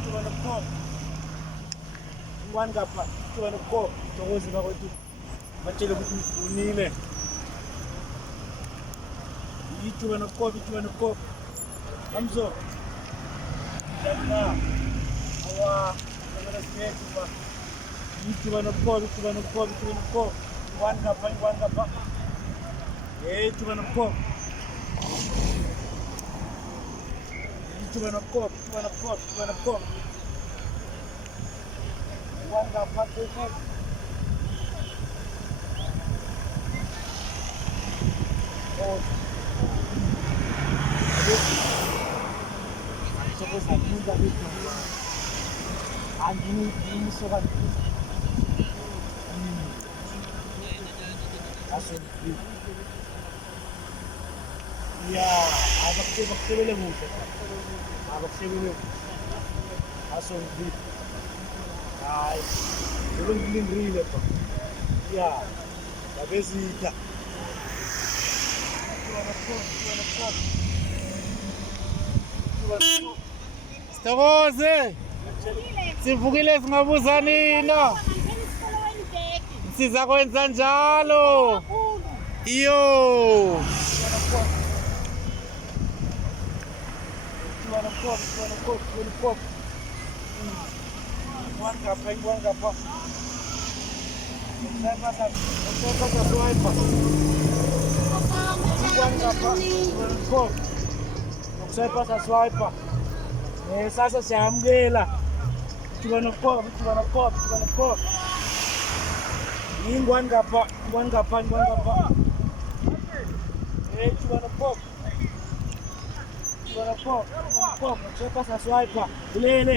ithuba lokukhomba. Ingwani ngapha, ithuba lokukhomba. Thokoze bakwethu. Batshele ukuthi ufunile. Ithuba lokukhomba, ithuba lokukhomba. Hamzo. Yabona. Awa, ngabona siphethe ba. Ithuba lokukhomba, ithuba lokukhomba, ithuba lokukhomba. Ingwani ngapha, ingwani ngapha. Ithuba lokukhomba. Ithuba lokukhomba, ithuba lokukhomba, ithuba lokukhomba. Ingwani ngapha, phezulu. Ya, abakusebele kuhle. Abakusebele. Asongi. Hayi. Ngilindrile pha. Ya. Babezitha. Sithokoze. Sivukile singabuza nina. Siza kwenza njalo. Iyo. Swiper. Sasa siyamukela. Ithuba lokukhomba, ithuba lokukhomba, ithuba lokukhomba. Ingwani ngapha, ingwani ngapha, ingwani ngapha. Ithuba lokukhomba. Ithuba lokukhomba, ithuba lokukhomba. Nokuswiper saswiper. Bulele.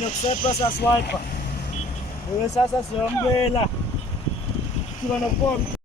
Nokuswiper saswiper. Sasa siyamukela. Ithuba lokukhomba.